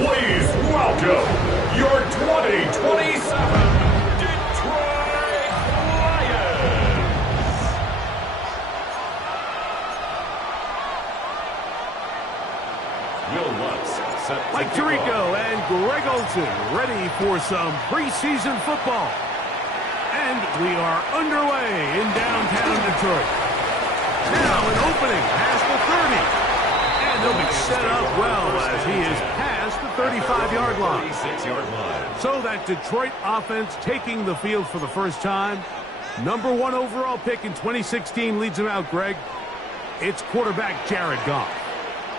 Please welcome your 2027 Detroit Lions. Will Lutz set to Mike Tirico and Greg Olson ready for some preseason football. And we are underway in downtown Detroit. Now an opening past the 30. And he'll be set up well as he is past the 35-yard line. 36-yard line. So that Detroit offense taking the field for the first time. Number 1 overall pick in 2016 leads him out, Greg. It's quarterback Jared Goff.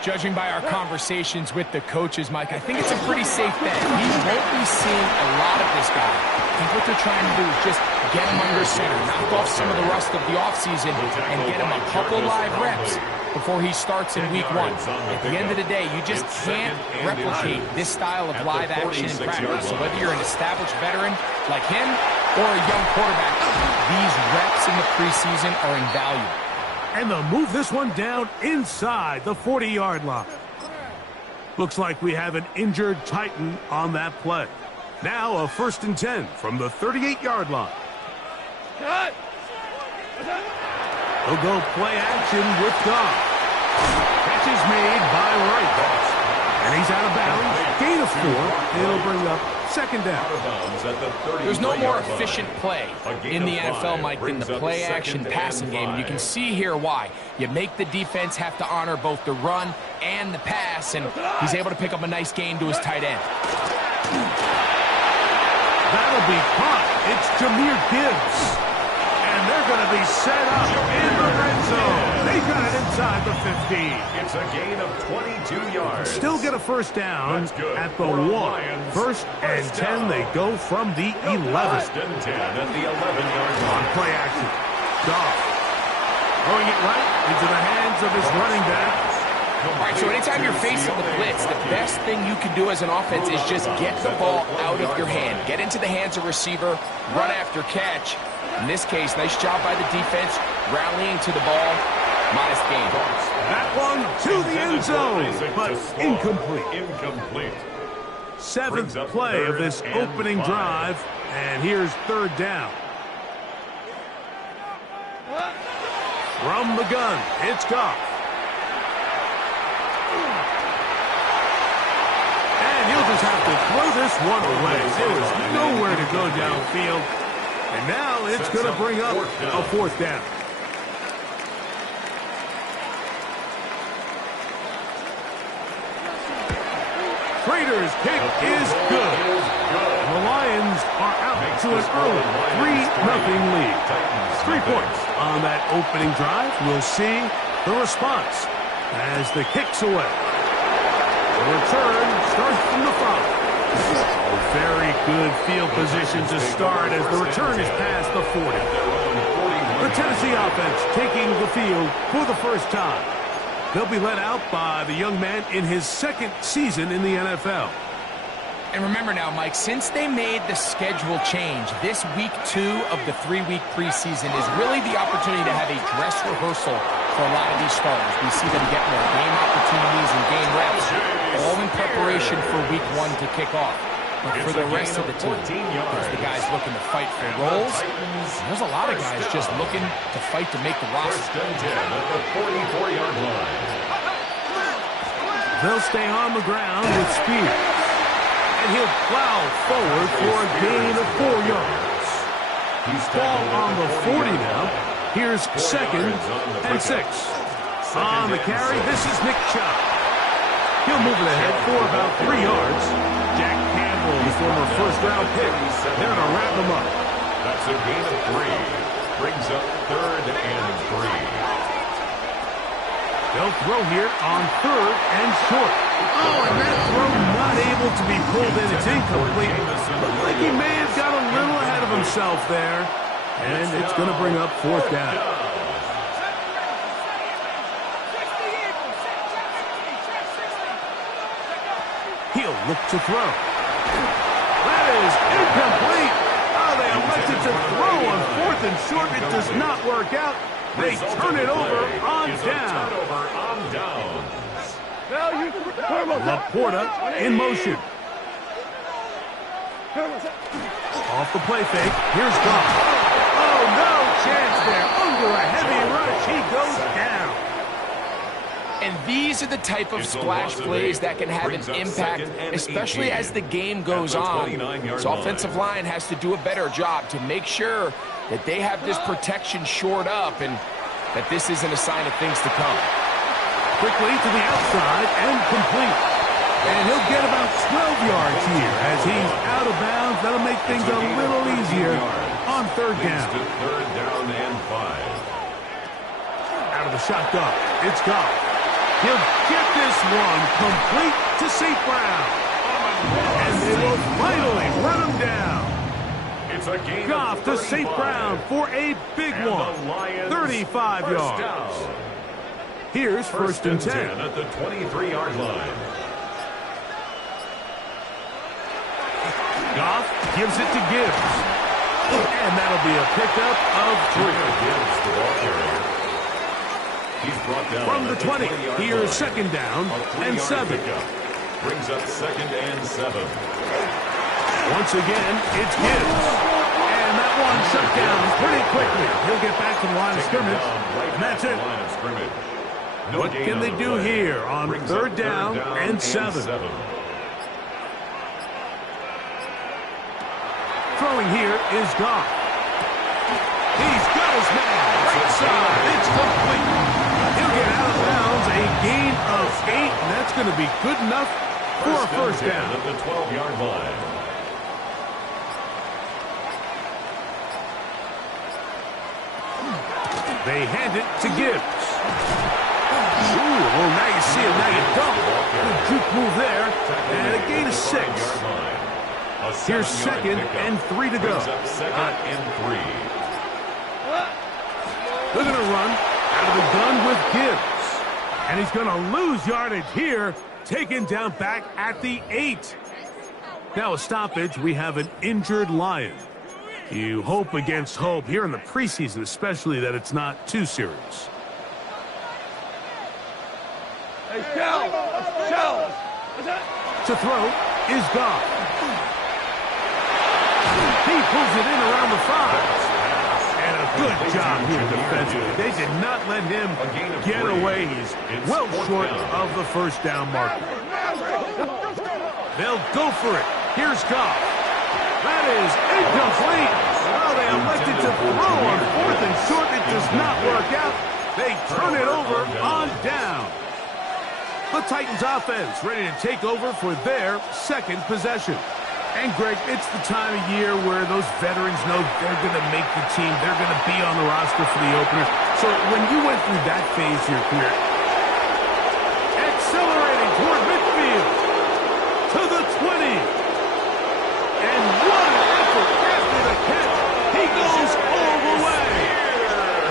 Judging by our conversations with the coaches, Mike, I think it's a pretty safe bet. He won't be seeing a lot of this guy. I think what they're trying to do is just get him under center, knock off some of the rust of the offseason, and get him a couple live reps before he starts in week 1. At the end of the day, you just can't replicate this style of live action in practice. So whether you're an established veteran like him or a young quarterback, these reps in the preseason are invaluable. And they'll move this one down inside the 40-yard line. Looks like we have an injured Titan on that play. Now a 1st and 10 from the 38-yard line. He'll go play action with Goff. Catch is made by Wright. And he's out of bounds. Gain of 4. It'll bring up 2nd down. There's no more efficient play in the NFL, Mike, than the play-action passing game. And you can see here why. You make the defense have to honor both the run and the pass, and he's able to pick up a nice gain to his tight end. That'll be caught. It's Jahmyr Gibbs. And they're going to be set up in the red zone. They got it inside the 15. It's a gain of 22 yards. Still get a 1st down at the 1. 1st and 10, they go from the 11. 1st and 10 at the 11-yard line. On play action. Goff throwing it right into the hands of his running back. All right, so anytime you're facing the blitz, the best thing you can do as an offense is just get the ball out of your hand. Get into the hands of receiver, run after catch. In this case, nice job by the defense, rallying to the ball. Modest gain. That one to the end zone, but incomplete. Incomplete. 7th play of this opening drive, and here's 3rd down. From the gun, it's Goff. And he'll just have to throw this one away. There was nowhere to go downfield. And now it's going to bring up a 4th down. Prater's kick is good. The Lions are out to an early 3-0 lead. 3 points on that opening drive. We'll see the response as the kick's away. The return starts from the 5. Very good field position to start as the return is past the 40. The Tennessee offense taking the field for the first time. They'll be led out by the young man in his 2nd season in the NFL. And remember now, Mike, since they made the schedule change, this week 2 of the 3-week preseason is really the opportunity to have a dress rehearsal for a lot of these starters. We see them get more game opportunities and game reps, all in preparation for week 1 to kick off. But for the rest of the team, there's the guys looking to fight for roles. There's a lot of guys just looking to fight to make the roster. 1st and 10 at the 44-yard line. They'll stay on the ground with speed. And he'll plow forward for a gain of 4 yards. Ball on the 40 now. Here's 2nd and 6. On the carry, this is Nick Chubb. He'll move it ahead for about 3 yards. Jack Campbell, the former 1st-round pick, there to wrap him up. That's a gain of 3. Brings up 3rd and 3. They'll throw here on 3rd and short. Oh, and that throw not able to be pulled in. It's incomplete. Looked like he may have got a little ahead of himself there. And it's going to bring up 4th down. He'll look to throw. That is incomplete. Oh, they elected to throw on 4th and short. It does not work out. They turn it over on down. Turnover on downs. Laporta in motion. Off the play fake. Here's Goff. Oh, no chance there. Under a heavy rush, he goes down. And these are the type of splash plays that can have an impact, especially as the game goes on. So offensive line has to do a better job to make sure that they have this protection shored up and that this isn't a sign of things to come. Quickly to the outside and complete. And he'll get about 12 yards here as he's out of bounds. That'll make things a little easier on third down. Third down and 5. Out of the shotgun, it's Goff. He'll get this one complete to St. Brown. And they will finally run him down. It's a gain Goff to St. Brown for a big one. 35 yards. Down. Here's first and 10. At the 23-yard line. Goff gives it to Gibbs. And that'll be a pickup of 3. Gibbs, the ball carrier. He's brought down From the 20, here's line. second down and 7. Pickup. Brings up second and 7. Once again, it's Gibbs. And that one shut down pretty quickly. He'll get back to the line of scrimmage. And that's it. What can they do here on third down and 7? Throwing here is Goff. He's got his man. Right side. It's complete. He'll get out of bounds. A gain of 8. And that's going to be good enough for a first down. At the 12-yard line. They hand it to Gibbs. Ooh, well, now you see it, now you don't. Good juke move there. And a gain of 6. Here's second and 3 to go. Second and 3. They're going to run out of the gun with Gibbs. And he's going to lose yardage here, taken down back at the 8. Now a stoppage, we have an injured Lion. You hope against hope here in the preseason, especially that it's not too serious. To throw is Goff. He pulls it in around the 5. And a good job here defensively. They did not let him get away. He's well short of the first down marker. They'll go for it. Here's Goff. That is incomplete. Well, they elected to throw on 4th and short. It does not work out. They turn it over on down. The Titans offense ready to take over for their second possession. And, Greg, it's the time of year where those veterans know they're going to make the team. They're going to be on the roster for the opener. So when you went through that phase of your career, accelerating toward midfield to the 20. And what an effort after the catch. He goes all the way.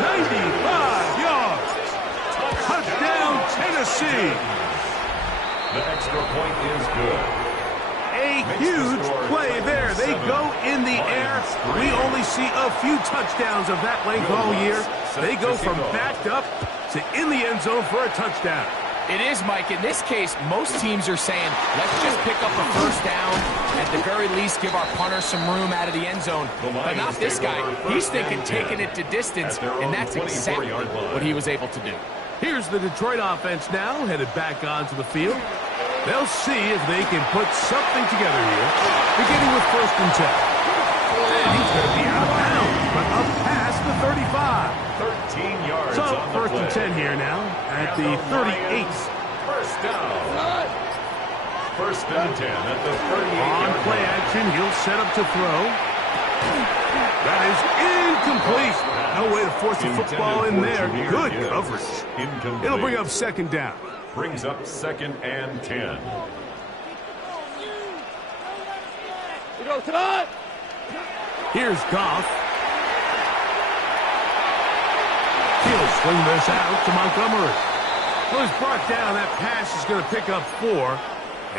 95 yards. Touchdown, Tennessee. The extra point is good. A huge play there. They go in the air. We only see a few touchdowns of that length all year. They go from backed up to in the end zone for a touchdown. It is, Mike. In this case, most teams are saying, let's just pick up a first down, at the very least give our punter some room out of the end zone. But not this guy. He's thinking taking it to distance, and that's exactly what he was able to do. Here's the Detroit offense now, headed back onto the field. They'll see if they can put something together here, beginning with first and 10. And he's going to be out of bounds, but up past the 35. 13 yards So on the first and play. 10 here now at the 38. First down. First and 10 at the 38. On play action, he'll set up to throw. That is incomplete. No way to force the football in there. Good coverage. It'll bring up second down. Brings up second and 10. Here's Goff. He'll swing this out to Montgomery. Well, he's brought down. That pass is going to pick up 4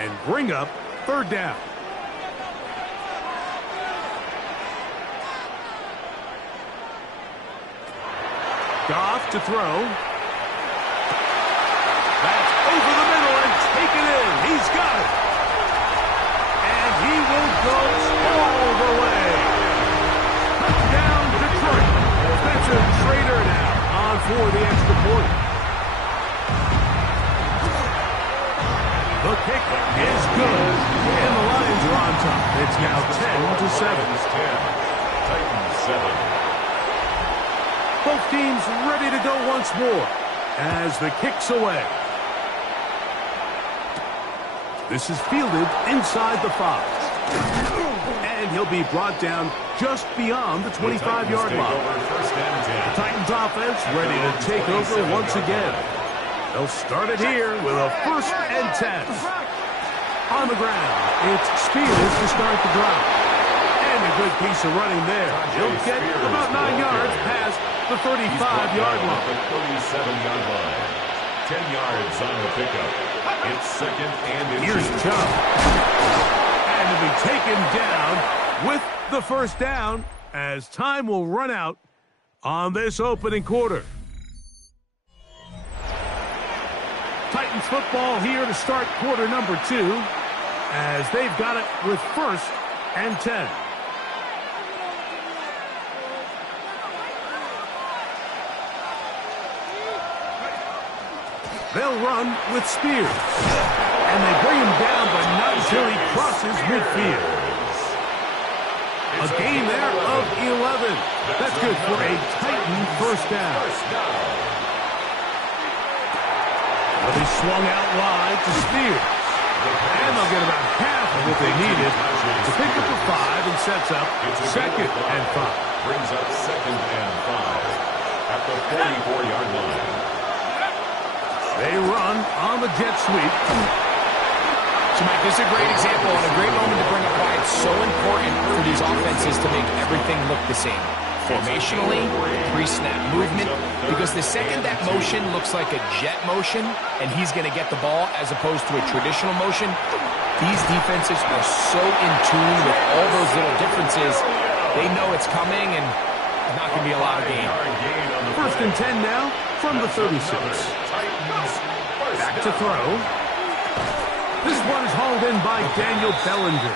and bring up third down. Goff to throw. That's over the middle and taken in. for the extra point. The kick is good, and the Lions are on top. It's now 10-7. Titans 7. Both teams ready to go once more as the kick's away. This is fielded inside the 5. And he'll be brought down just beyond the 25-yard line. The Titans offense ready to take over once again. They'll start it here with a 1st and 10. On the ground, it's Spears to start the drive. And a good piece of running there. He'll get about 9 yards past the 35-yard line. The 37-yard line. 10 yards on the pickup. It's 2nd and Here's Chubb. And to be taken down with the 1st down as time will run out on this opening quarter. Titans football here to start quarter number 2 as they've got it with 1st and 10. They'll run with Spears. And they bring him down, but not until he crosses midfield. A gain there of 11. That's good for a Titan 1st down. But he swung out wide to Spears. And they'll get about half of what they needed to pick up a 5 and sets up 2nd and 5. Brings up 2nd and 5 at the 44-yard line. They run on the jet sweep. So, Mike, this is a great example and a great moment to bring up why it's so important for these offenses to make everything look the same. Formationally, pre-snap movement, because the second that motion looks like a jet motion and he's going to get the ball as opposed to a traditional motion, these defenses are so in tune with all those little differences. They know it's coming and there's not going to be a lot of gain. 1st and 10 now from the 36. Back to throw. This one is hauled in by Daniel Bellinger.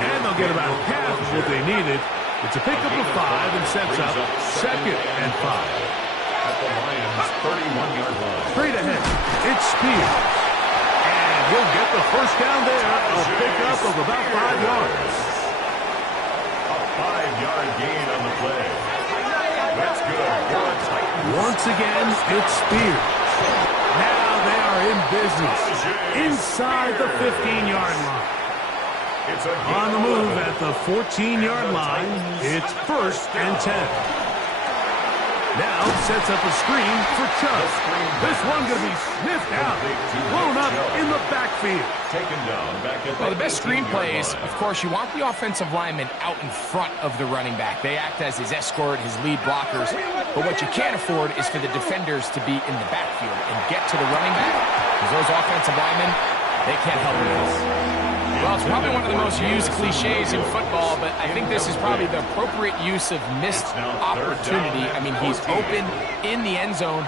And they'll get about half of what they needed. It's a pickup of 5 and sets up 2nd and 5. At the Lions' 31-yard line. Straight ahead, it's Spears. And he'll get the 1st down there. A pickup of about 5 yards. A 5-yard gain on the play. That's good for a Titan. Once again, it's Spears. Now they are in business inside the 15-yard line. On the move at the 14-yard line, it's 1st and 10. Now sets up a screen for Chubb. This one going to be sniffed out, blown up in the backfield. Taken down back at Well, the best screen plays, of course, you want the offensive lineman out in front of the running back. They act as his escort, his lead blockers. But what you can't afford is for the defenders to be in the backfield and get to the running back. Because those offensive linemen, they can't help with this. Well, it's probably one of the most used cliches in football, but I think this is probably the appropriate use of missed opportunity. I mean, he's open in the end zone.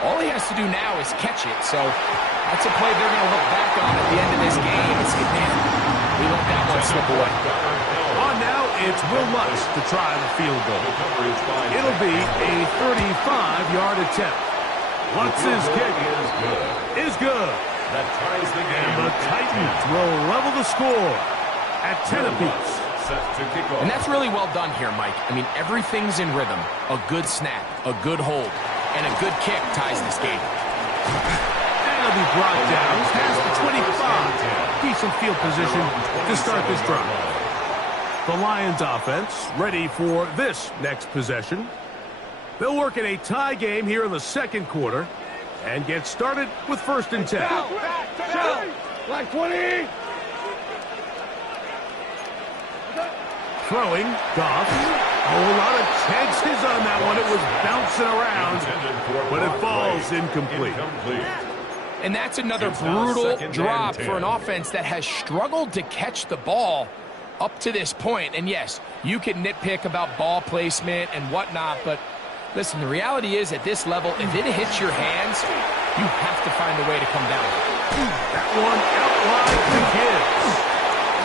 All he has to do now is catch it. So that's a play they're going to look back on at the end of this game and say, man, we let that one slip away. On now, it's Will Lutz to try the field goal. It'll be a 35-yard attempt. Lutz's kick is good. That ties the game. And the Titans will level the score at 10 apiece. Set to kick off. And that's really well done here, Mike. I mean, everything's in rhythm. A good snap, a good hold, and a good kick ties this game. And it'll be brought down past the 25. Decent field position to start this drive. The Lions offense ready for this next possession. They'll work in a tie game here in the 2nd quarter. And get started with 1st and 10. Like 20. Throwing, Goff. A whole lot of chances on that one. It was bouncing around, but it falls incomplete. And that's another brutal drop for an offense that has struggled to catch the ball up to this point. And yes, you can nitpick about ball placement and whatnot, but listen, the reality is at this level, if it hits your hands, you have to find a way to come down. That one out wide to Gibbs.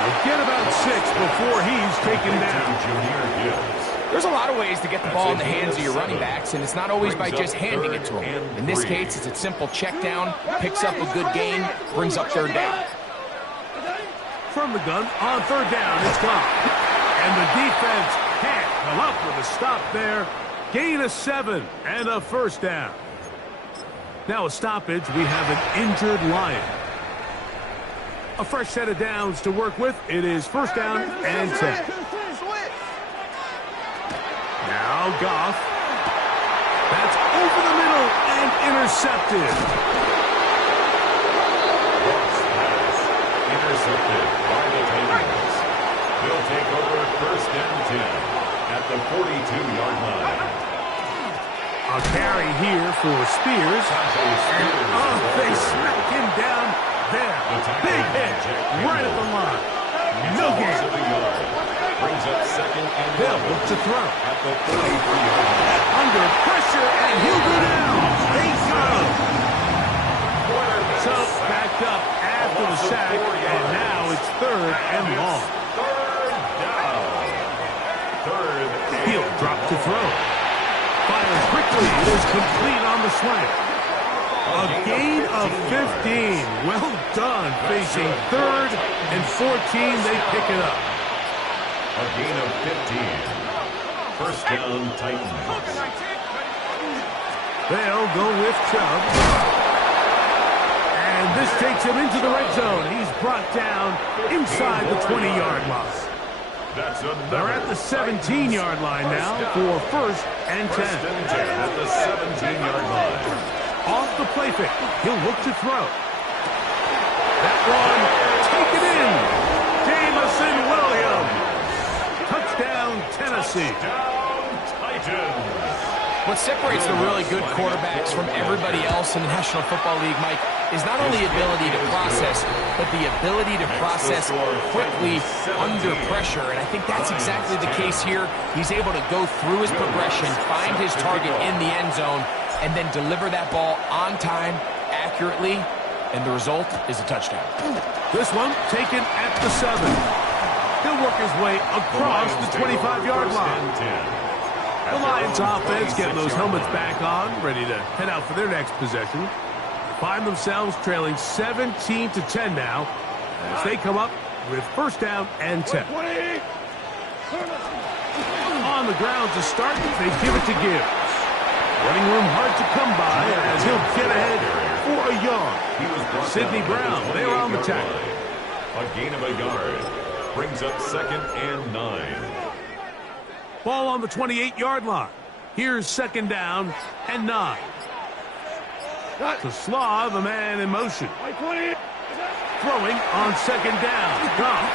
He'll get about 6 before he's taken down. Junior Gibbs. There's a lot of ways to get the ball in the hands of your running backs, and it's not always by just handing it to them. In this case, it's a simple check down, picks up a good gain, brings up third down. From the gun, on third down, it's gone. And the defense can't come up with a stop there. Gain of 7 and a first down. Now a stoppage, we have an injured Lion. A fresh set of downs to work with. It is first down and 10. Now Goff. That's over the middle and intercepted. Intercepted by the Titans. They'll take over first and 10 at the 42-yard line. A carry here for Spears. And they smack him down there. Big hit right at the line. No gain. Brings up second and They'll look to throw. At the 43-yard line. Under pressure, and he'll go down. They got him. So backed up after the sack, and now it's third and long. He'll drop to throw. Fires quickly. It is complete on the slant. A gain of 15. Well done. Facing third and 14, they pick it up. A gain of 15. First down, Titans. They'll go with Chubb. And this takes him into the red zone. He's brought down inside the 20-yard line. They're at the 17-yard line now for first and 10. First and 10 at the 17-yard line. Off the play fake. He'll look to throw. That one, take it in. Jamison Williams. Touchdown, Tennessee. Touchdown, Titans. What separates the really good quarterbacks from everybody else in the National Football League, Mike, is not only ability to process, but the ability to process quickly under pressure. And I think that's exactly the case here. He's able to go through his progression, find his target in the end zone, and then deliver that ball on time, accurately, and the result is a touchdown. This one taken at the 7. He'll work his way across the 25-yard line. The Lions offense getting those helmets back on, ready to head out for their next possession. Find themselves trailing 17-10 now as they come up with first down and 10. On the ground to start, they give it to Gibbs. Running room hard to come by as he'll get ahead for a yard. Sidney Brown, they are on the tackle. A gain of a yard. Brings up second and 9. Ball on the 28-yard line. Here's second down and 9. To Slaw, the man in motion. Throwing on second down. Gone.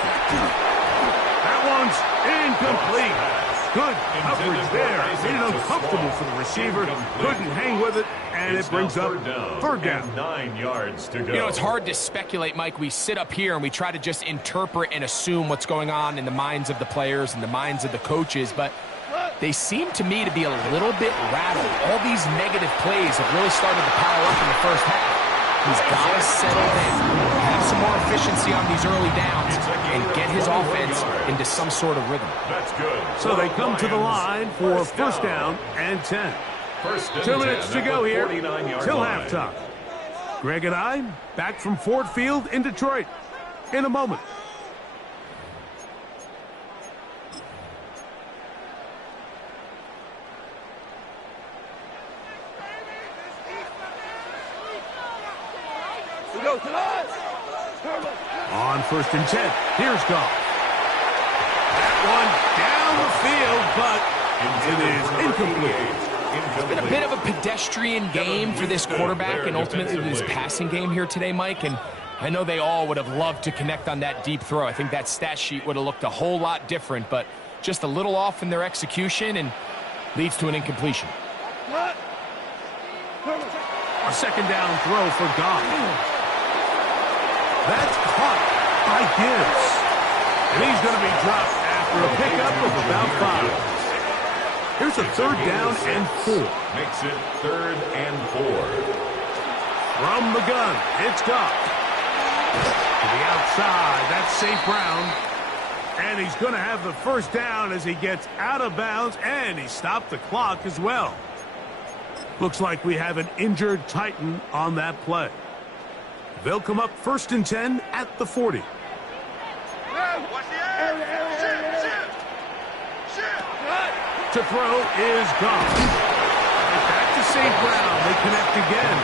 That one's incomplete. Good coverage there. Made it uncomfortable for the receiver. Couldn't hang with it, and it brings up third down. 9 yards to go. You know, it's hard to speculate, Mike. We sit up here and we try to just interpret and assume what's going on in the minds of the players and the minds of the coaches, but they seem to me to be a little bit rattled. All these negative plays have really started to pile up in the first half. He's got to settle in, have some more efficiency on these early downs, and get his offense into some sort of rhythm. That's good. So they come to the line for first down and 10. 2 minutes to go here till halftime. Greg and I back from Ford Field in Detroit in a moment. On first and 10, here's Goff. That one down the field, but it is incomplete. It's been a bit of a pedestrian game for this quarterback and ultimately this passing game here today, Mike, and I know they all would have loved to connect on that deep throw. I think that stat sheet would have looked a whole lot different, but just a little off in their execution and leads to an incompletion. A second down throw for Goff. That's caught by Gibbs. And he's going to be dropped after a pickup of about 5. Here's a third down and 4. Makes it third and 4. From the gun, it's Goff. To the outside, that's St. Brown. And he's going to have the first down as he gets out of bounds, and he stopped the clock as well. Looks like we have an injured Titan on that play. They'll come up 1st and 10 at the 40. To throw is gone. And back to St. Brown. They connect again.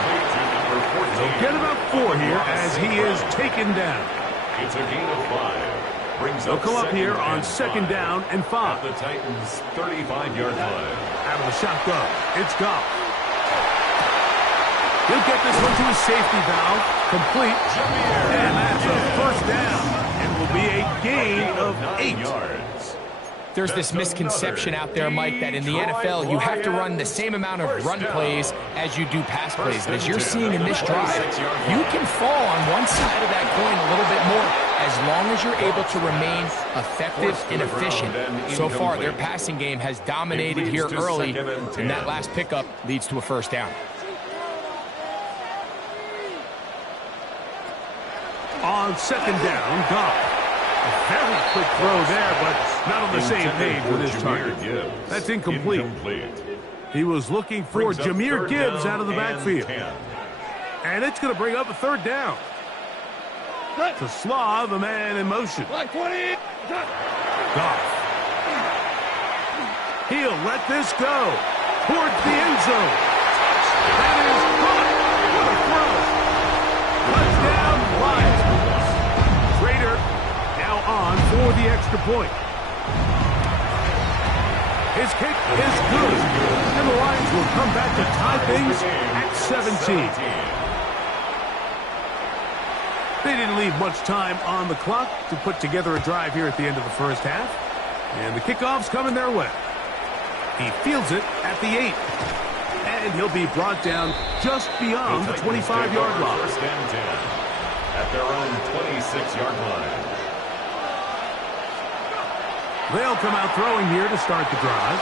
They'll get about 4 here as he is taken down. It's a gain of 5. They'll come up here on 2nd down and 5. At the Titans' 35-yard line. Out of the shotgun, it's Goff. He'll get this one to his safety valve, complete, and that's a first down. It will be a gain of 8 yards. There's this misconception out there, Mike, that in the NFL you have to run the same amount of run plays as you do pass plays. And as you're seeing in this drive, you can fall on one side of that coin a little bit more as long as you're able to remain effective and efficient. So far, their passing game has dominated here early, and that last pickup leads to a first down. On 2nd down, Goff. A very quick throw there, but not on the same page with his target. That's incomplete. He was looking for Jahmyr Gibbs out of the backfield. And it's going to bring up a 3rd down. To Slav, a man in motion. Goff. He'll let this go towards the end zone. That is caught. What a throw. Touchdown, Lions. Trader now on for the extra point. His kick is good. And the Lions will come back to tie things at 17. They didn't leave much time on the clock to put together a drive here at the end of the first half. And the kickoff's coming their way. He fields it at the 8. And he'll be brought down just beyond the 25-yard line. 1st and 10 at their own 26-yard line. They'll come out throwing here to start the drive.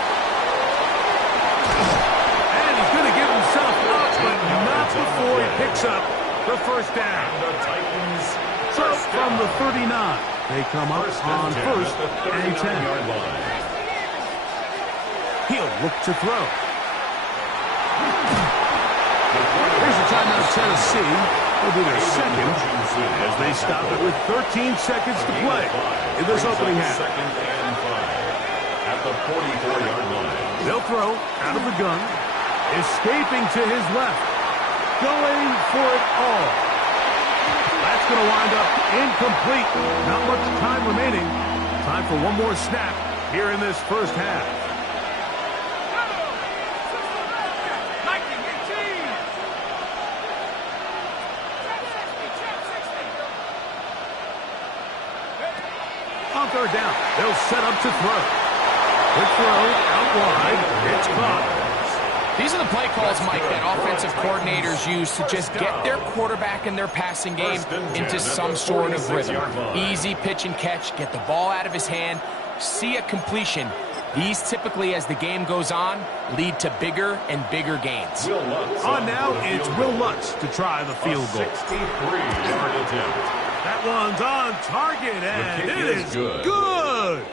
And he's going to give himself up, but not before he picks up the first down. So from the 39, they come up on 1st and 10. He'll look to throw. Here's a timeout, Tennessee. Will be their second as they stop it with 13 seconds to play in this opening half. At the 44-yard line. They'll throw out of the gun, escaping to his left, going for it all. That's going to wind up incomplete. Not much time remaining. Time for one more snap here in this first half. On 3rd down, they'll set up to throw. Quick throw out wide. It's caught. These are the play calls, Mike, that offensive coordinators use to just get their quarterback and their passing game into some sort of rhythm. Easy pitch and catch, get the ball out of his hand, see a completion. These typically, as the game goes on, lead to bigger and bigger gains. On now, it's Will Lutz to try the field goal. 63-yard attempt. That one's on target, and it is good.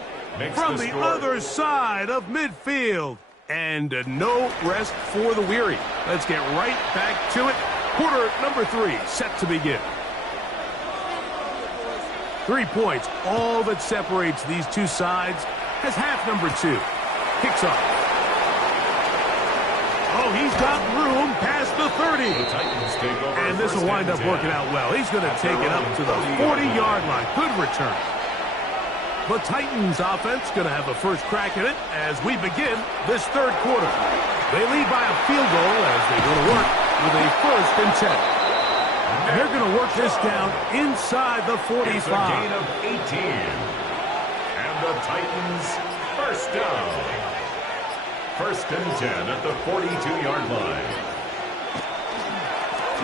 From the other side of midfield. And no rest for the weary. Let's get right back to it. Quarter number 3 set to begin. 3 points, all that separates these two sides as half number 2 kicks off. Oh, he's got room past the 30. And this will wind up working out well. He's going to take it up to the 40-yard line. Good return. The Titans offense going to have the first crack at it as we begin this 3rd quarter. They lead by a field goal as they go to work with a 1st and 10. And they're going to work this down inside the 45. It's a gain of 18. And the Titans first down. 1st and 10 at the 42-yard line.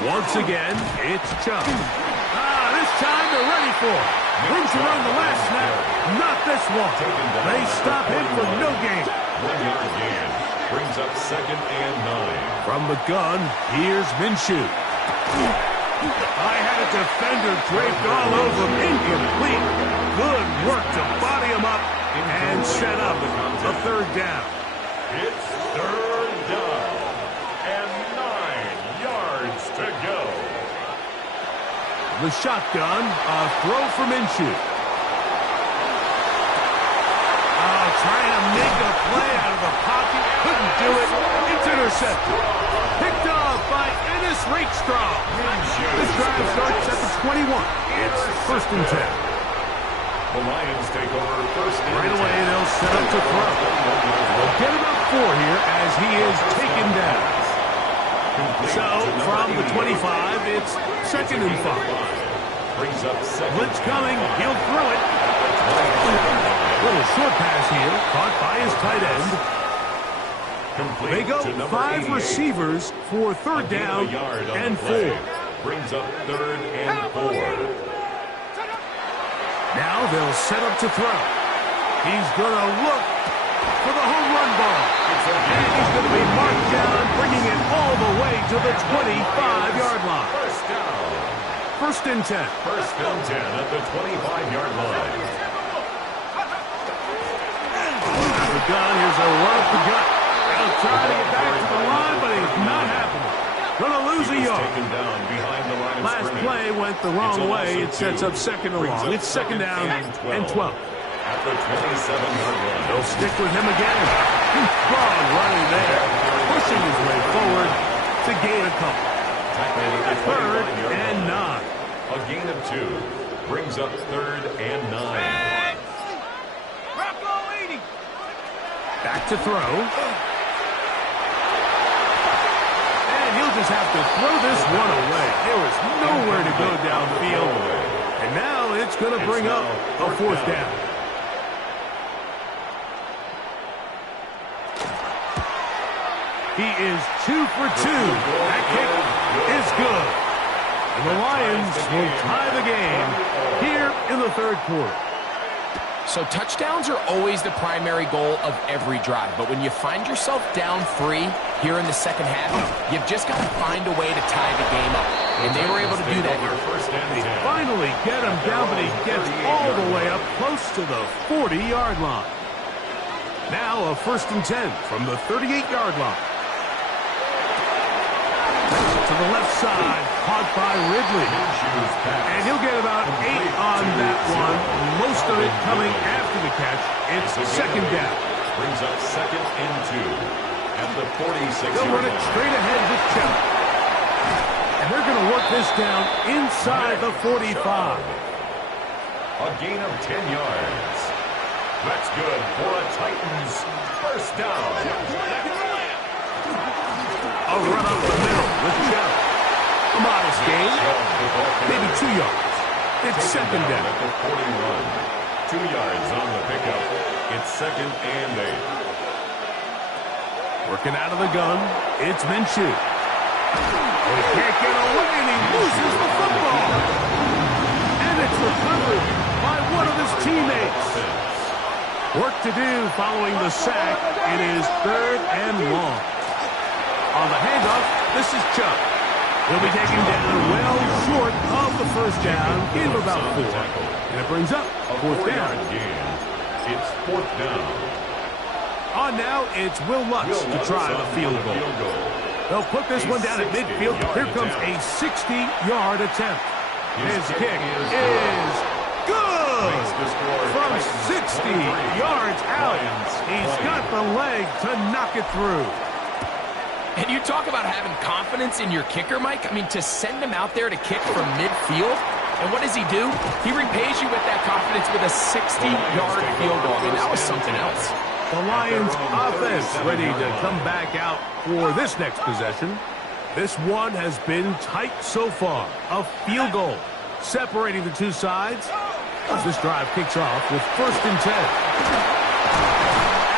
Once again, it's Chubb. This time they're ready for it. Room to run the last snap. Not this one. They stop him for no gain. 1-yard gain. Brings up 2nd and 9. From the gun, here's Minshew. I had a defender draped all over him. Incomplete. Good work to body him up and set up a third down. It's third down and 9 yards to go. The shotgun, a throw for Minshew. Trying to make a play out of the pocket. Couldn't do it. It's intercepted. Picked off by Ennis Rakestraw. This drive starts at the 21. It's first and 10. The Lions take over first and 10. Right away, they'll set up to throw. They'll get about 4 here as he is taken down. So, from the 25, it's second and 5. Blitz coming. He'll throw it. Little short pass here, caught by his tight end. They go 5 receivers for third down and 4. Brings up third and 4. Now they'll set up to throw. He's going to look for the home run ball. And he's going to be marked down, bringing it all the way to the 25-yard line. First down. First and 10. First and 10 at the 25-yard line. The gun, here's a run up the gut. He'll try to get back to the line, but it's not happening. Gonna lose a yard. Taken down behind the line of Last scrimmage. play went the wrong way. It sets up second and long. It's second down and 12. At the 27-yard line. They'll stick with him again. Strong running there. Pushing his way forward to gain a couple. Third and 9. A gain of 2. Brings up third and 9. Back to throw. And he'll just have to throw this one away. There was nowhere to go downfield. And now it's going to bring up a fourth down. He is 2 for 2. That kick is good. And the Lions will tie the game here in the third quarter. So touchdowns are always the primary goal of every drive. But when you find yourself down 3 here in the second half, you've just got to find a way to tie the game up. And they were able to do that here. They finally get him down, but he gets all the way up close to the 40-yard line. Now a first and 10 from the 38-yard line. To the left side, caught by Ridley. And he'll get about 8 on that one. Most of it coming after the catch. It's second down. Brings up second and 2 at the 46. They'll run it straight ahead with Chubb. And they're going to work this down inside the 45. A gain of 10 yards. That's good for a Titans first down. A run up the middle with Chubb. A modest gain, maybe 2 yards. It's second down. At the 41. 2 yards on the pickup. It's second and 8. Working out of the gun, it's Minshew. He can't get away, and he loses the football. And it's recovered by one of his teammates. Work to do following the sack. It is third and long. On the handoff, this is Chubb. He'll be taken down well short of the first down. Gain of about 4. And it brings up fourth down. It's fourth down. On now, it's Will Lutz to try the field goal. They'll put this one down at midfield. Here comes a 60-yard attempt. His kick is good. From 60 yards out, he's got the leg to knock it through. And you talk about having confidence in your kicker, Mike. I mean, to send him out there to kick from midfield, and what does he do? He repays you with that confidence with a 60-yard field goal. I mean, that was something else. The Lions offense ready to come back out for this next possession. This one has been tight so far. A field goal separating the two sides. As this drive kicks off with first and 10. And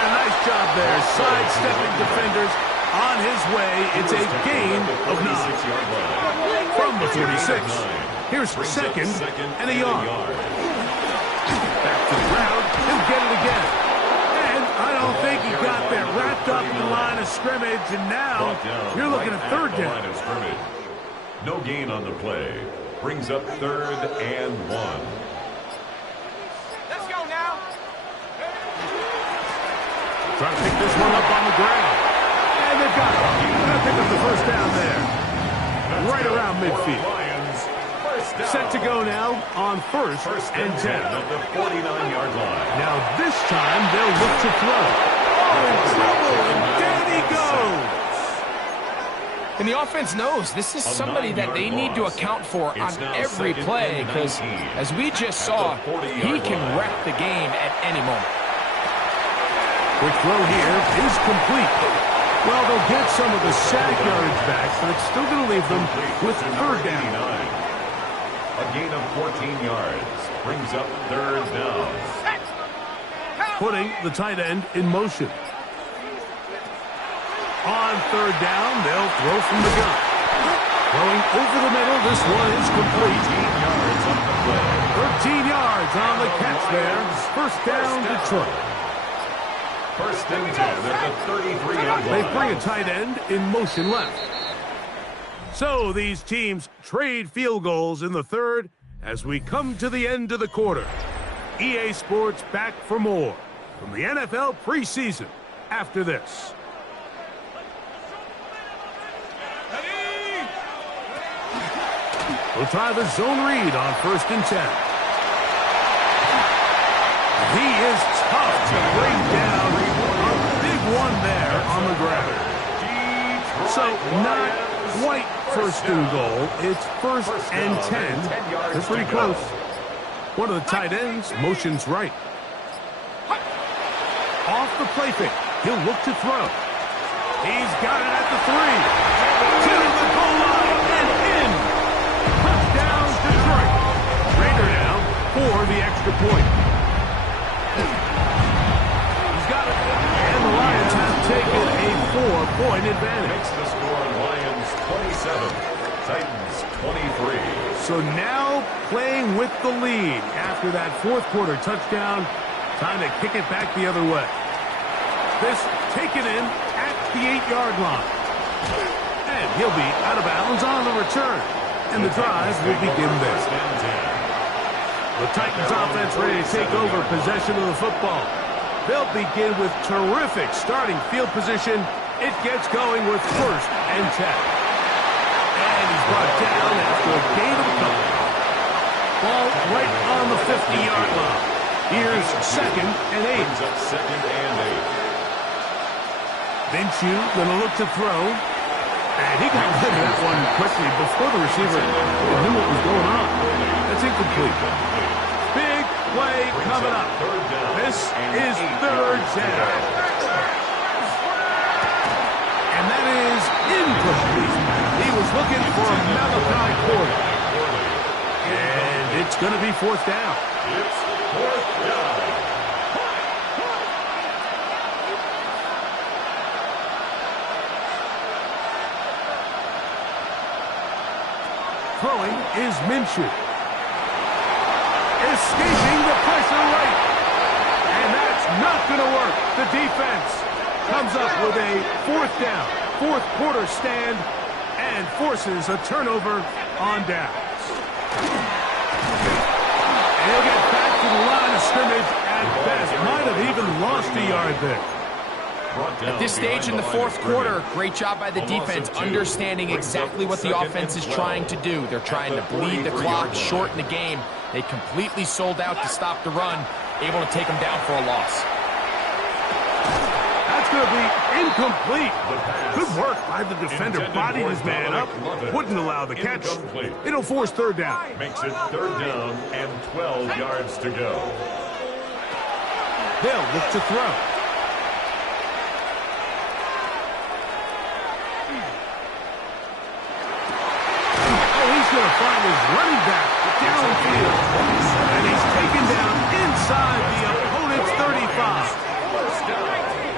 a nice job there, sidestepping defenders. On his way, it's a gain of 9. From the 46, here's second and a yard. Back to the ground, he'll get it again. And I don't think he got there. Wrapped up in the line of scrimmage, and now you're looking at third down. No gain on the play. brings up 3rd and 1. Let's go now. Trying to pick this one up on the ground. And they've got it. Gonna pick up the first down there. Right around midfield. Set to go now on first and 10. At the 49-yard line. Now this time they'll look to throw. Oh, in trouble, and down he goes. And the offense knows this is somebody that they need to account for on every play because, as we just saw, he can wreck the game at any moment. Quick throw here is complete. Well, they'll get some of the sack yardage back, but it's still going to leave them with 3rd down. A gain of 14 yards brings up 3rd down. Putting the tight end in motion. On 3rd down, they'll throw from the gun. Throwing over the middle, this one is complete. 13 yards on the play. 13 yards on the catch there. First down, Detroit. 1st and 10 at the 33-yard line. They bring a tight end in motion left. So these teams trade field goals in the 3rd as we come to the end of the quarter. EA Sports back for more from the NFL preseason after this. We'll try the zone read on 1st and 10. He is tough to bring down. A big one there on the ground. So not quite 1st and goal. It's 1st and 10. They're pretty close. One of the tight ends motions right. Off the play fake. He'll look to throw. He's got it at the 3. To the goal line and in. Touchdown, Detroit. Raider now for the extra point. He's got it. And the Lions have taken a 4-point advantage. Makes the score Lions 27, Titans 23. So now playing with the lead after that 4th quarter touchdown. Time to kick it back the other way. This taken in at the 8-yard line. And he'll be out of bounds on the return. And the drive will begin there. The Titans offense ready to take over possession of the football. They'll begin with terrific starting field position. It gets going with 1st and 10. And he's brought down after a gain of a couple. Ball right on the 50-yard line. Here's 2nd and 8. Brings up 2nd and 8. Minshew going to look to throw. And he got rid of that one quickly before the receiver knew what was going on. That's incomplete. Big play coming up. This is 3rd down. And that is incomplete. He was looking for a Malachi Corey. And it's going to be 4th down. It's 4th down. Throwing is Minshew. Escaping the pressure right. And that's not going to work. The defense comes up with a 4th down, 4th quarter stand, and forces a turnover on downs. And he'll get back to the line of scrimmage at best. Might have even lost a yard there. At this stage in the 4th quarter, great job by the defense, understanding exactly what the offense is trying to do. They're trying to bleed the clock, shorten the game. They completely sold out to stop the run, able to take them down for a loss. That's going to be incomplete. Good work by the defender. Bodied his man up, wouldn't allow the catch. It'll force 3rd down. Makes it 3rd down and 12 yards to go. They'll look to throw. He's going to find his running back downfield. And he's taken down inside the opponent's 35.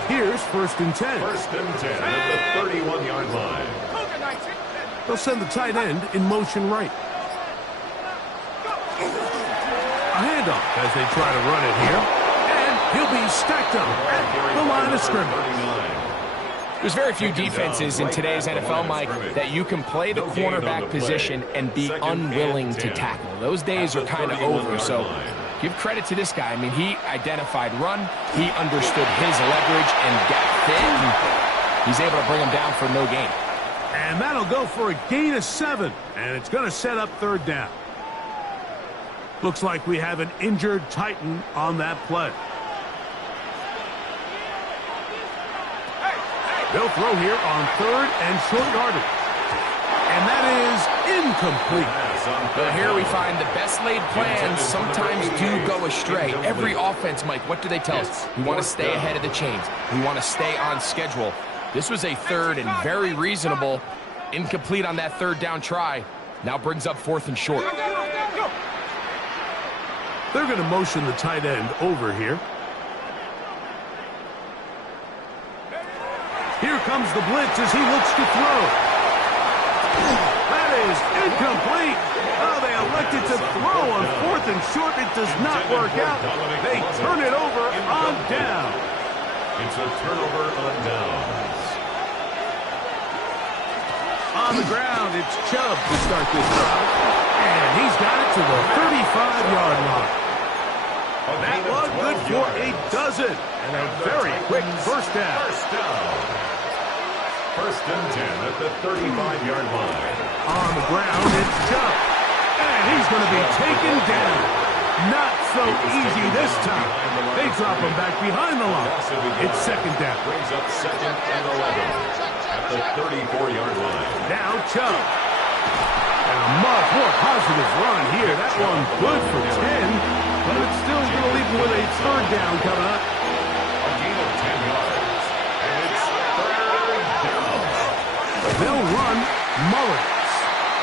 Here's 1st and 10. 1st and 10 at the 31-yard line. They'll send the tight end in motion right. A handoff as they try to run it here. And he'll be stacked up at the line of scrimmage. There's very few defenses in today's NFL, Mike, that you can play the cornerback position and be unwilling to tackle. Those days are kind of over, so give credit to this guy. I mean, he identified run, he understood his leverage and gap fit, and he's able to bring him down for no gain. And that'll go for a gain of 7, and it's going to set up third down. Looks like we have an injured Titan on that play. They'll throw here on third and short yardage. And that is incomplete. But here we find the best laid plans sometimes do go astray. Every offense, Mike, what do they tell us? We want to stay ahead of the chains. We want to stay on schedule. This was a third and very reasonable. Incomplete on that third down try. Now brings up fourth and short. They're going to motion the tight end over here. Here comes the blitz as he looks to throw. That is incomplete. Oh, they elected to throw on fourth and short. It does not work out. They turn it over on down. It's a turnover on downs. On the ground, it's Chubb to start this drive. And he's got it to the 35-yard line. That one good for a dozen. And a very quick first down. First and 10 at the 35-yard line. On the ground, it's Chubb. And he's going to be taken down. Not so easy this time. They drop him back behind the line. It's second down. Brings up second and 11 at the 34-yard line. Now Chubb. And a much more positive run here. That one good for 10. But it's still going to leave him with a third down coming up. A gain of 10 yards. And it's third down. They'll run Mullins.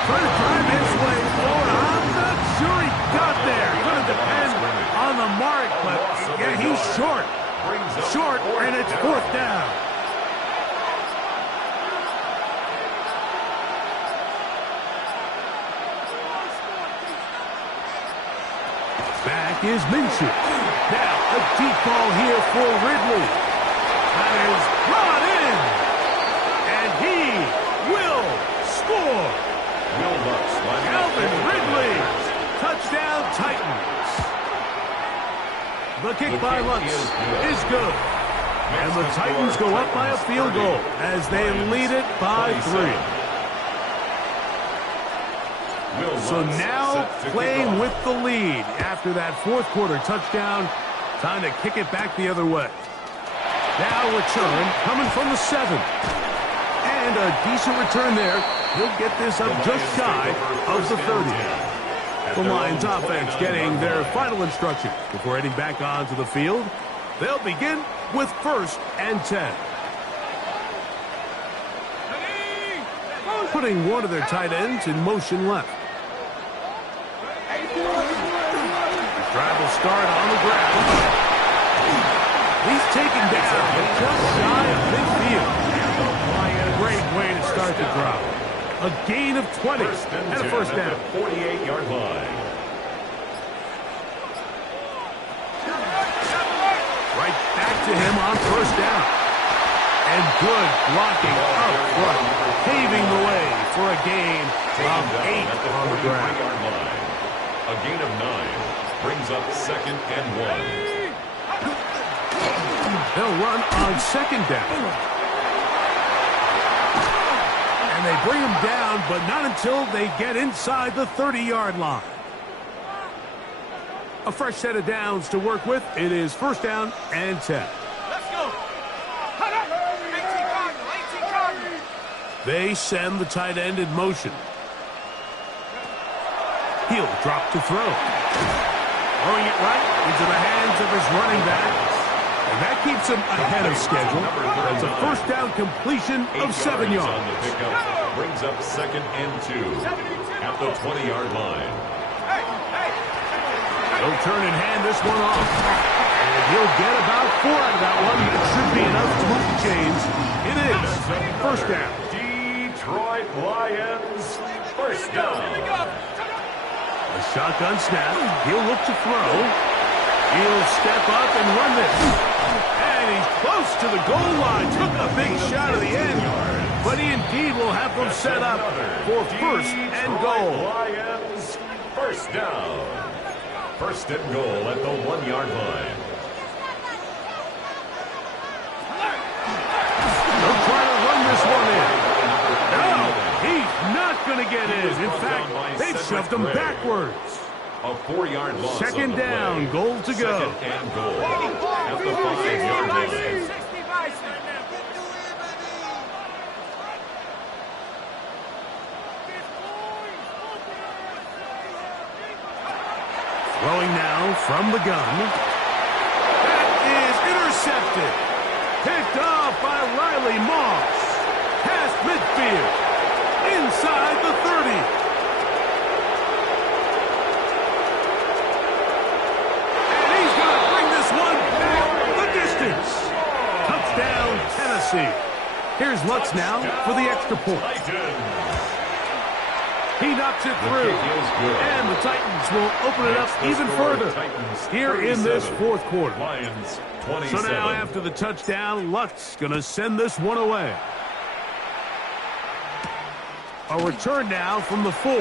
Trying to drive his way forward. I'm not sure he got there. Going to depend on the mark, but yeah, he's short. Short, and it's fourth down. Back is Minshew. Now a deep ball here for Ridley. That is brought in. And he will score. Calvin Ridley. Touchdown Titans. The kick by Lutz is good. And the Titans go up by a field goal as they lead it by 3. So now playing with the lead after that fourth quarter touchdown. Time to kick it back the other way. Now return coming from the 7. And a decent return there. He'll get this up just shy of the 30. The Lions offense getting their final instruction before heading back onto the field. They'll begin with first and 10. Putting one of their tight ends in motion left. Drive will start on the ground. He's taken down just shy of midfield. Great way to start the drive. A gain of 20 and a first down. 48-yard line. Right back to him on first down. And good blocking up front, paving the way for a gain of 8 on the ground. A gain of 9 brings up second and 1. They'll run on second down. And they bring him down, but not until they get inside the 30-yard line. A fresh set of downs to work with. It is first down and 10. Let's go. They send the tight end in motion. He'll drop to throw. Throwing it right into the hands of his running back. And that keeps him ahead of schedule. That's a first down completion of 7 yards. On the pickup brings up second and 2 at the 20-yard line. He'll turn and hand this one off. And he'll get about 4 out of that one. That should be enough to move the chains. It is first down. Detroit Lions first down. A shotgun snap. He'll look to throw. He'll step up and run this. And he's close to the goal line. Took a big shot at the end. But he indeed will have them set up for first and goal. Lions, first down. First and goal at the 1-yard line. They'll try to run this one in. No, he's not going to get in. In fact, they've shoved him backwards. A 4-yard loss. Second down, goal to go. Second and goal at the 5-yard line. Throwing now from the gun. That is intercepted. Picked off by Riley Moss. Past midfield. Inside the 30. And he's going to bring this one back the distance. Touchdown, Tennessee. Here's Lutz now for the extra point. He knocks it through, and the Titans will open it up even further here in this fourth quarter. So now after the touchdown, Lutz going to send this one away. A return now from the 4.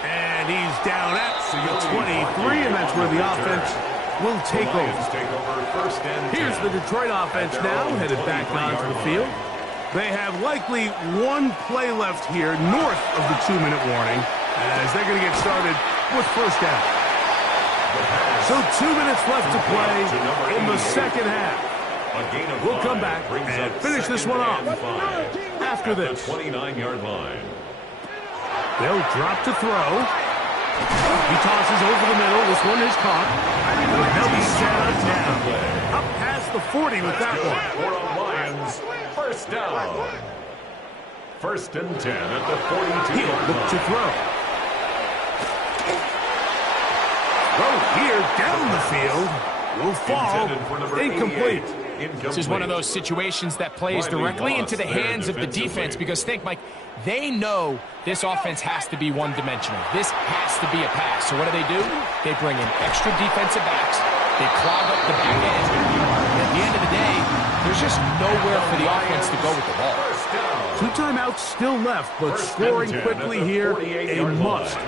And he's down at the 23, and that's where the offense will take over. Here's the Detroit offense now, headed back onto the field. They have likely one play left here north of the 2-minute warning as they're going to get started with first down. So 2 minutes left to play in the second half. We'll come back and finish this one off after this. 29-yard line. They'll drop to throw. He tosses over the middle. This one is caught. They'll be set down. Up past the 40 with that one. Lions, first down. First and 10 at the 42. He'll look to throw. Throw here down the field. Will fall incomplete. This is one of those situations that plays directly into the hands of the defense because think, Mike, they know this offense has to be one-dimensional. This has to be a pass. So what do? They bring in extra defensive backs. They clog up the back end. And at the end of the day, there's just nowhere for the offense to go with the ball. 2 timeouts still left, but scoring quickly here, a must.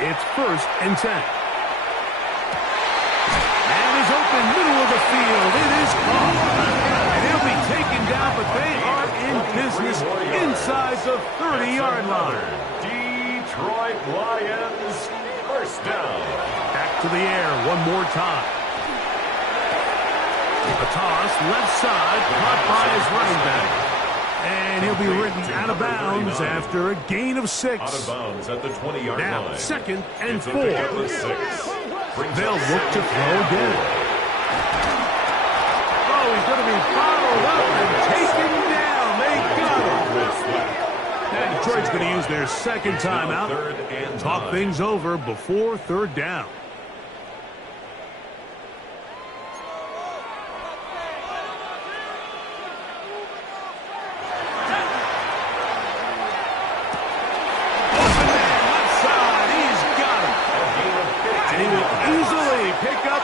It's first and 10. And is open, middle of the field. It is caught. And he'll be taken down, but they are in business inside the 30-yard line. Detroit Lions, first down. Back to the air one more time. A toss, left side, caught by his running back. And he'll be ridden out of bounds after a gain of 6. Out of bounds at the 20-yard line. Now, second and 4. They'll look to throw again. Oh, he's going to be bottled up and taken down. They got him. And Detroit's going to use their second timeout. Talk things over before third down.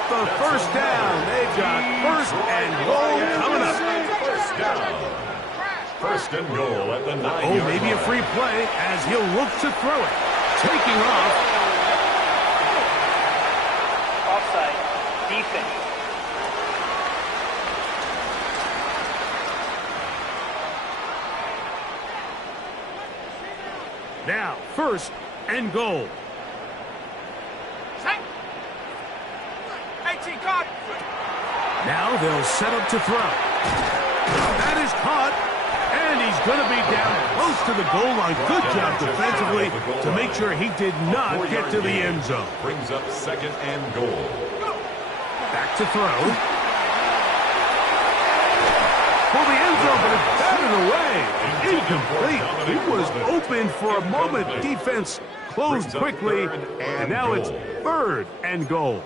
The first down. They've got first and goal coming up. First down. First and goal at the 9-yard line. Oh, maybe a free play as he'll look to throw it. Taking off. Offside. Defense. Now, first and goal. Now they'll set up to throw. That is caught, and he's going to be down close to the goal line. Good job defensively to make sure he did not get to the end zone. Brings up second and goal. Back to throw. For the end zone, but it's batted away. Incomplete. He was open for a moment. Defense closed quickly, and now it's third and goal.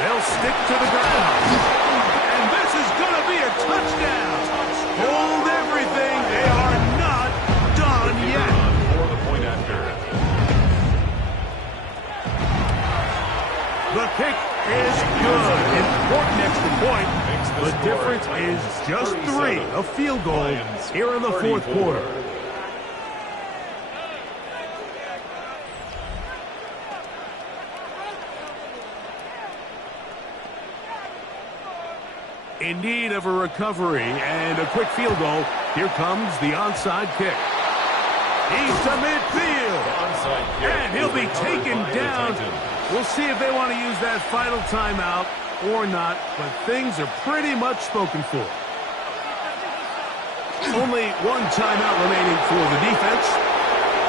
They'll stick to the ground. And this is going to be a touchdown. Hold everything. They are not done yet. For the point after. a field goal here in the fourth quarter. In need of a recovery and a quick field goal. Here comes the onside kick. He's to midfield. And he'll be taken down. We'll see if they want to use that final timeout or not, but things are pretty much spoken for. Only one timeout remaining for the defense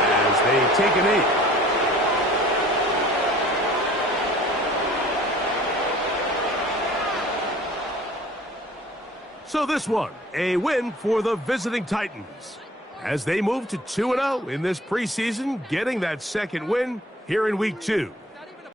as they take a knee. So this one, a win for the visiting Titans as they move to 2-0 in this preseason, getting that second win here in week 2.